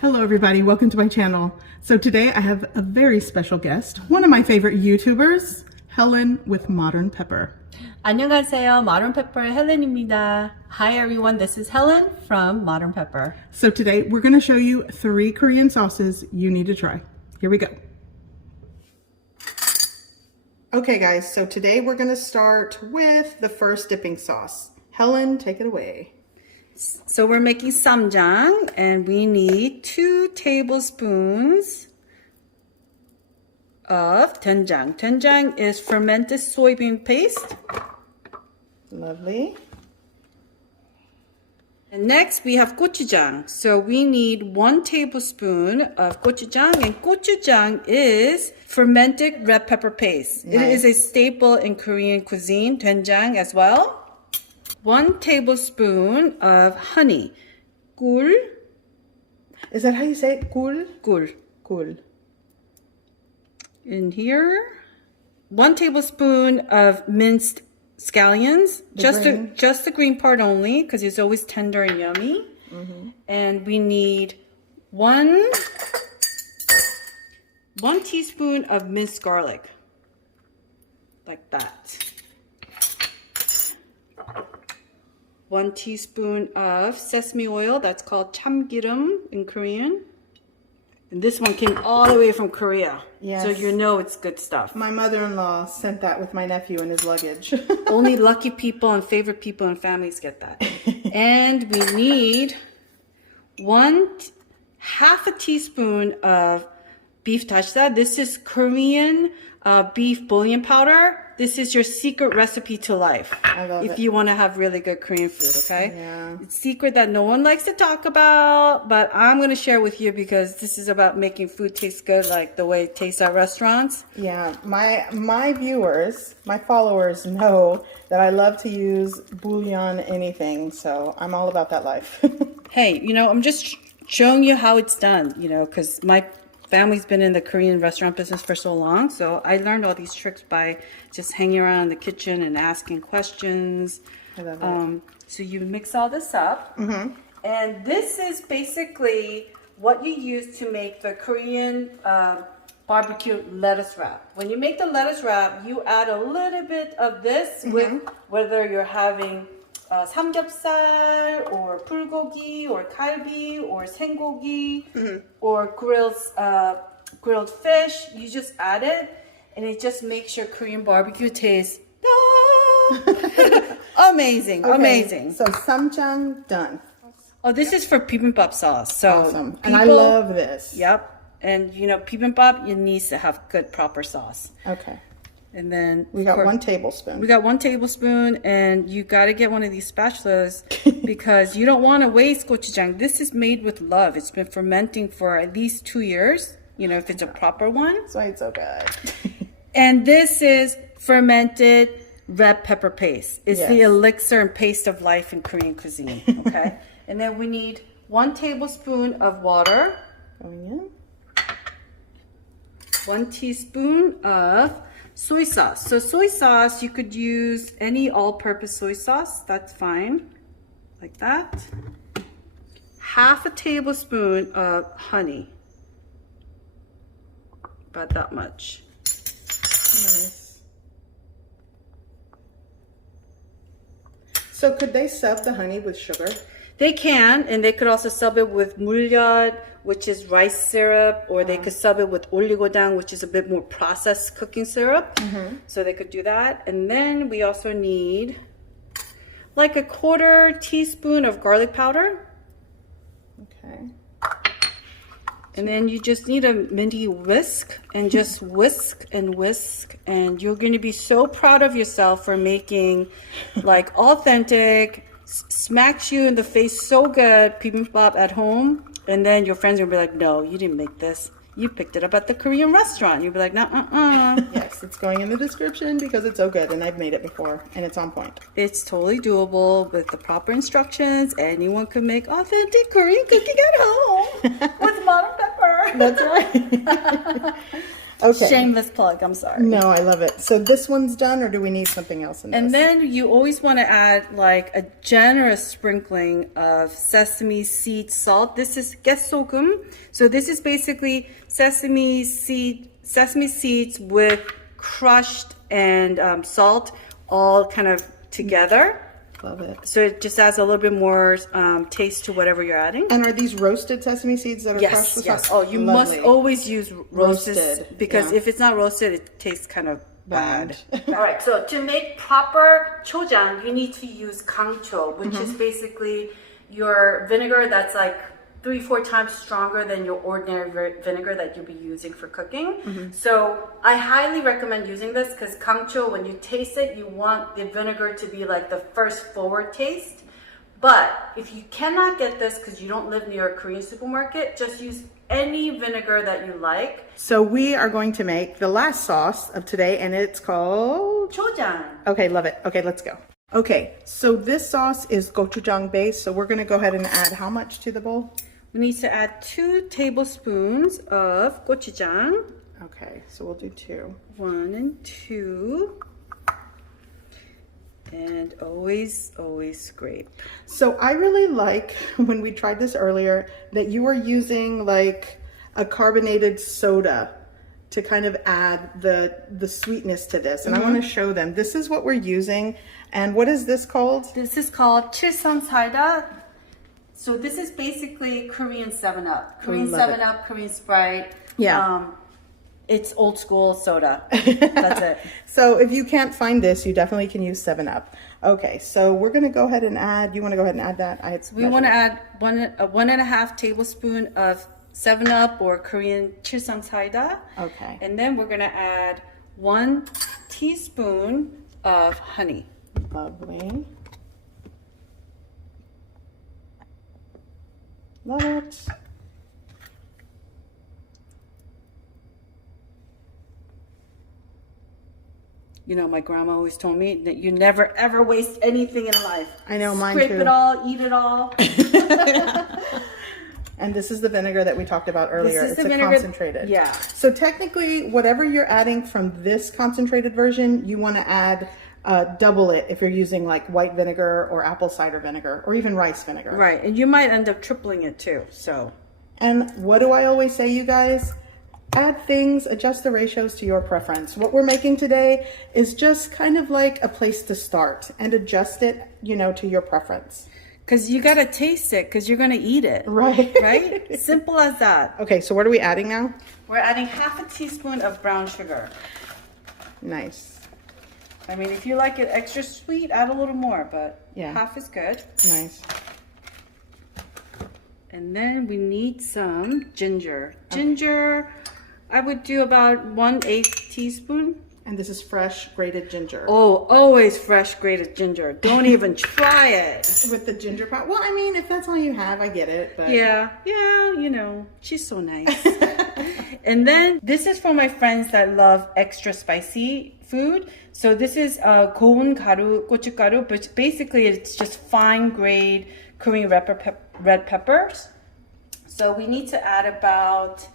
Hello everybody, welcome to my channel. So today I have a very special guest, one of my favorite YouTubers, Helen with Modern Pepper. 안녕하세요. Modern Pepper Helen입니다. Hi everyone, this is Helen from Modern Pepper. So today we're going to show you 3 Korean sauces you need to try. Here we go. Okay guys, so today we're going to start with the first dipping sauce. Helen, take it away. So we're making SsamJang and we need 2 tablespoons of doenjang. Doenjang is fermented soybean paste. Lovely. And next we have gochujang. So we need 1 tablespoon of gochujang, and gochujang is fermented red pepper paste. Nice. It is a staple in Korean cuisine, doenjang as well. 1 tablespoon of honey. 꿀. Is that how you say it? 꿀? 꿀. 꿀. In here, 1 tablespoon of minced scallions, just the green part only, because it's always tender and yummy. Mm-hmm. And we need 1 teaspoon of minced garlic, like that. 1 teaspoon of sesame oil, that's called 참기름 in Korean. And this one came all the way from Korea. Yes. So you know it's good stuff. My mother-in-law sent that with my nephew in his luggage. Only lucky people and favorite people and families get that. And we need half a teaspoon of beef dashda. This is Korean beef bouillon powder. This is your secret recipe to life. I love it. If you want to have really good Korean food, okay? Yeah. It's a secret that no one likes to talk about, but I'm going to share with you because this is about making food taste good like the way it tastes at restaurants. Yeah, my viewers, my followers know that I love to use bouillon anything, so I'm all about that life. Hey, I'm just showing you how it's done, because my family's been in the Korean restaurant business for so long, so I learned all these tricks by just hanging around in the kitchen and asking questions. I love it. So you mix all this up, and this is basically what you use to make the Korean barbecue lettuce wrap. When you make the lettuce wrap, you add a little bit of this with whether you're having 삼겹살 or 불고기 or kalbi or 생고기 or grilled fish. You just add it and it just makes your Korean barbecue taste amazing. Okay, Amazing. So SsamJang done. Oh, this is for BiBimBap sauce. So Awesome. And I love this. Yep. And BiBimBap, it needs to have good proper sauce. Okay. And then We got 1 tablespoon. We got 1 tablespoon, and you got to get one of these spatulas because you don't want to waste gochujang. This is made with love. It's been fermenting for at least 2 years, if it's a proper one. That's why it's so good. And this is fermented red pepper paste. It's the Yes. elixir and paste of life in Korean cuisine, okay? And then we need 1 tablespoon of water. Going in. 1 teaspoon of soy sauce. So soy sauce, you could use any all-purpose soy sauce. That's fine. Like that. Half a tablespoon of honey. About that much. Nice. So could they sub the honey with sugar? They can, and they could also sub it with 물엿, which is rice syrup, or they could sub it with 올리고당, which is a bit more processed cooking syrup. So they could do that. And then we also need like a 1/4 teaspoon of garlic powder. Okay. And then you just need a mini whisk and just whisk, and you're going to be so proud of yourself for making like authentic, smacks you in the face so good bibimbap at home, and then your friends are going to be like, no, you didn't make this. You picked it up at the Korean restaurant. You'll be like, nah, Yes, it's going in the description because it's so good and I've made it before and it's on point. It's totally doable with the proper instructions. Anyone can make authentic Korean cooking at home with modern pepper. That's right. Okay. Shameless plug, I'm sorry. No, I love it. So this one's done, or do we need something else in this? And then you always want to add like a generous sprinkling of sesame seed salt. This is 깨소금. So this is basically sesame seeds with crushed and salt all kind of together. Love it. So it just adds a little bit more taste to whatever you're adding. And are these roasted sesame seeds that are crushed with Yes. salt? Oh, you Lovely. must always use roasted because yeah. if it's not roasted, it tastes kind of bad. Bad. All right. So to make proper chojang, you need to use kangcho, which is basically your vinegar that's like 3-4 times stronger than your ordinary vinegar that you'll be using for cooking. So I highly recommend using this because kangcho, when you taste it, you want the vinegar to be like the first forward taste. But if you cannot get this because you don't live near a Korean supermarket, just use any vinegar that you like. So we are going to make the last sauce of today, and it's called Chojang. Okay, love it. Okay, let's go. Okay, so this sauce is gochujang based, so we're going to go ahead and add how much to the bowl? We need to add 2 tablespoons of gochujang. Okay, so we'll do 2. 1 and 2. And always scrape. So I really like, when we tried this earlier, that you were using like a carbonated soda to kind of add the sweetness to this. And I want to show them. This is what we're using. And what is this called? This is called 칠성 사이다. So this is basically Korean 7-Up. Korean Love 7-Up, Korean Sprite. Yeah. It's old school soda. That's it. So if you can't find this, you definitely can use 7-Up. Okay, so we're going to go ahead and add, you want to go ahead and add that? We want to add 1.5 tablespoon of 7-Up or Korean 칠성 사이다. Okay. And then we're going to add 1 teaspoon of honey. Lovely. Love it. You know, my grandma always told me that you never ever waste anything in life. I know, mine Scrape too. it all, eat it all. And this is the vinegar that we talked about earlier. This is it's the a vinegar, concentrated. yeah. So technically, whatever you're adding from this concentrated version, you want to add double it if you're using like white vinegar or apple cider vinegar or even rice vinegar. Right, and you might end up tripling it too. So. And what do I always say, you guys? Add things, adjust the ratios to your preference. What we're making today is just kind of like a place to start and adjust it, you know, to your preference. Because you got to taste it because you're going to eat it. Right. Right? Simple as that. Okay, so what are we adding now? We're adding 1/2 teaspoon of brown sugar. Nice. I mean, if you like it extra sweet, add a little more, but Yeah. half is good. Nice. And then we need some ginger. Ginger, I would do about 1/8 teaspoon. And this is fresh grated ginger. Oh, always fresh grated ginger. Don't even try it. With the ginger powder. Well, I mean, if that's all you have, I get it. But Yeah, you know, she's so nice. And then this is for my friends that love extra spicy food. So this is 고운 가루, 고춧가루, but basically it's just fine grade Korean red peppers. So we need to add about,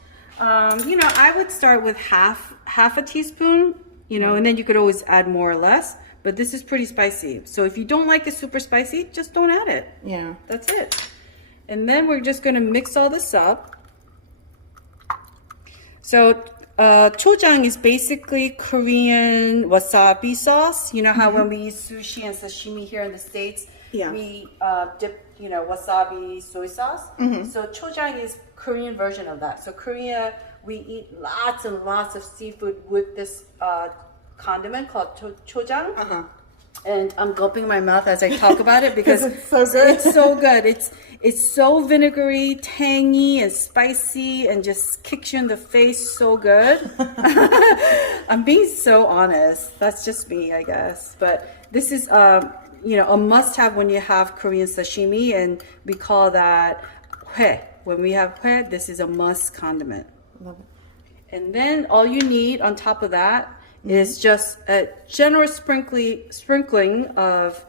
you know, I would start with half a teaspoon, you know, and then you could always add more or less. But this is pretty spicy. So if you don't like it super spicy, just don't add it. Yeah. That's it. And then we're just going to mix all this up. So Cho Jang is basically Korean wasabi sauce. You know how when we eat sushi and sashimi here in the States, Yeah. we dip, you know, wasabi soy sauce. So Cho Jang is Korean version of that. So Korea, we eat lots and lots of seafood with this condiment called Cho Jang. And I'm gulping my mouth as I talk about it because it's so good. It's so good. It's so vinegary, tangy, and spicy, and just kicks you in the face so good. I'm being so honest. That's just me, I guess. But this is, you know, a must-have when you have Korean sashimi, and we call that hue. When we have hue, this is a must condiment. Love it. And then all you need on top of that is just a generous sprinkling of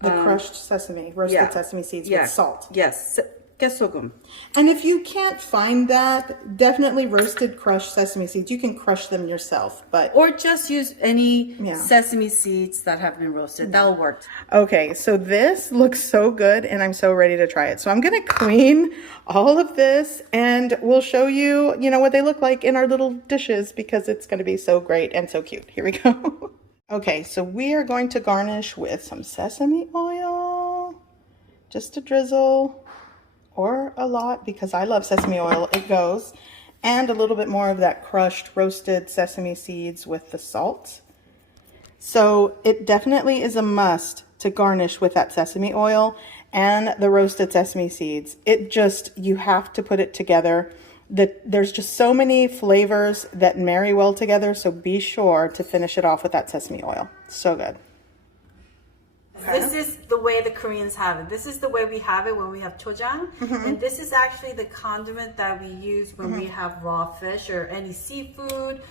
The crushed sesame, roasted sesame seeds with salt. Yes, 깨소금. And if you can't find that, definitely roasted crushed sesame seeds. You can crush them yourself, but Or just use any sesame seeds that have been roasted. That'll work. okay, so this looks so good and I'm so ready to try it. So I'm gonna clean all of this and we'll show you, you know, what they look like in our little dishes because it's gonna be so great and so cute. Here we go. Okay, so we are going to garnish with some sesame oil, just a drizzle. Or a lot because I love sesame oil, it goes, and a little bit more of that crushed roasted sesame seeds with the salt. So it definitely is a must to garnish with that sesame oil and the roasted sesame seeds. It just, you have to put it together. There's just so many flavors that marry well together, so be sure to finish it off with that sesame oil. So good. This is the way the Koreans have it. This is the way we have it when we have Cho Jang. And this is actually the condiment that we use when we have raw fish or any seafood.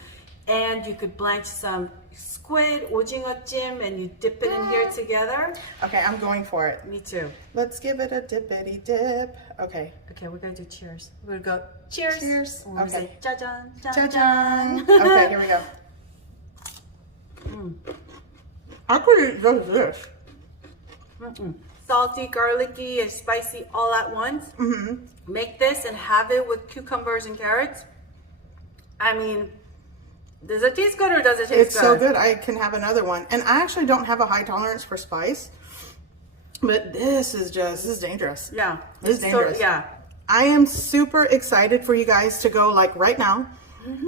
And you could blanch some squid, 오징어 찜, and you dip it in here together. Okay, I'm going for it. Me too. Let's give it a dippity dip. Okay. Okay, we're going to do cheers. We're going to go cheers. Cheers. And we're Okay. going to say 짜잔, Cha-chan. 짜잔. Okay, here we go. I could eat just this. Salty, garlicky, and spicy all at once. Make this and have it with cucumbers and carrots. I mean, does it taste good or does it taste good? It's so good. I can have another one. And I actually don't have a high tolerance for spice. But this is dangerous. Yeah. This is dangerous. So, yeah. I am super excited for you guys to go like right now.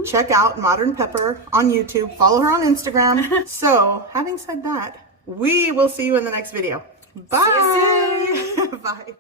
Check out Modern Pepper on YouTube. Follow her on Instagram. So having said that, we will see you in the next video. Bye. See you soon. Bye.